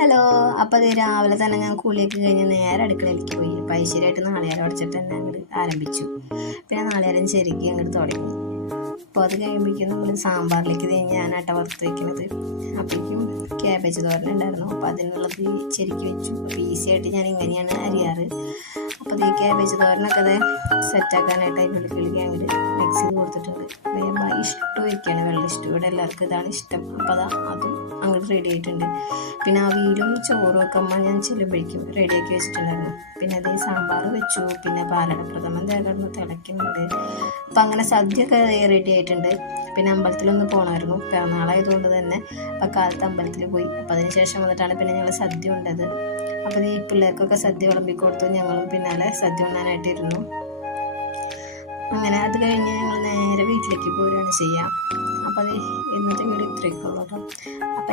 Hello. അപ്പോൾ അത് രാവിലെ തന്നെ ഞാൻ കുളിയൊക്കെ കഴിഞ്ഞ് നേരെ അടുക്കളയിലേക്ക് പോയി. അപ്പോൾ ഐശ്വര്യമായിട്ട് നാളികേരം ഉടച്ചിട്ട് തന്നെ അങ്ങോട്ട് ആരംഭിച്ചു. പിന്നെ നാളികേരം ചെരുക്കി അങ്ങോട്ട് തുടങ്ങി. അപ്പോൾ അത് കഴിയുമ്പോഴേക്കും നമ്മൾ സാമ്പാറിലേക്ക് ഞാൻ ആട്ട വറുത്ത് വയ്ക്കുന്നത്. അപ്പോഴേക്കും ക്യാബേജ് തോരൻ ഉണ്ടായിരുന്നു. അപ്പോൾ അതിനുള്ളത് ചെരുക്കി വെച്ചു. അപ്പോൾ ഈസി ആയിട്ട് ഞാൻ ഇങ്ങനെയാണ് അരിയാറ്. അപ്പോൾ ഈ ക്യാബേജ് തോരനൊക്കെ അത് സെറ്റാക്കാനായിട്ട് അതിൻ്റെ ഉള്ളിലേക്ക് അങ്ങോട്ട് മിക്സ് ചെയ്ത് കൊടുത്തിട്ടുണ്ട്. ഇഷ്ടം വയ്ക്കുകയാണ്, വെള്ളം ഇഷ്ടം. ഇവിടെ എല്ലാവർക്കും ഇതാണ് ഇഷ്ടം. അപ്പോൾ അതും അങ്ങോട്ട് റെഡി ആയിട്ടുണ്ട്. പിന്നെ അവിയലും ചോറും ഒക്കെ അമ്മ ഞാൻ ചെല്ലുമ്പോഴേക്കും റെഡിയാക്കി വെച്ചിട്ടുണ്ടായിരുന്നു. പിന്നെ അതേ സാമ്പാർ വെച്ചു. പിന്നെ പാലട പ്രഥമൻ തേങ്ങ തിളയ്ക്കുന്നുണ്ട്. അപ്പം അങ്ങനെ സദ്യയൊക്കെ റെഡി ആയിട്ടുണ്ട്. പിന്നെ അമ്പലത്തിലൊന്ന് പോകണമായിരുന്നു, പിറന്നാളായതുകൊണ്ട് തന്നെ. അപ്പം കാലത്ത് അമ്പലത്തിൽ പോയി. അപ്പം അതിന് ശേഷം വന്നിട്ടാണ് പിന്നെ ഞങ്ങൾ സദ്യ ഉണ്ടത്. അപ്പം ഈ പിള്ളേർക്കൊക്കെ സദ്യ വിളമ്പി കൊടുത്തു. ഞങ്ങളും പിന്നാലെ സദ്യ ഉണ്ണാനായിട്ടിരുന്നു. അങ്ങനെ അത് കഴിഞ്ഞ് ഞങ്ങൾ നേരെ വീട്ടിലേക്ക് പോരുകയാണ് ചെയ്യുക. അപ്പോൾ അത് ഇന്നത്തെ വീഡിയോ ഇത്രയൊക്കെ ഉള്ളൂ കേട്ടോ. അപ്പം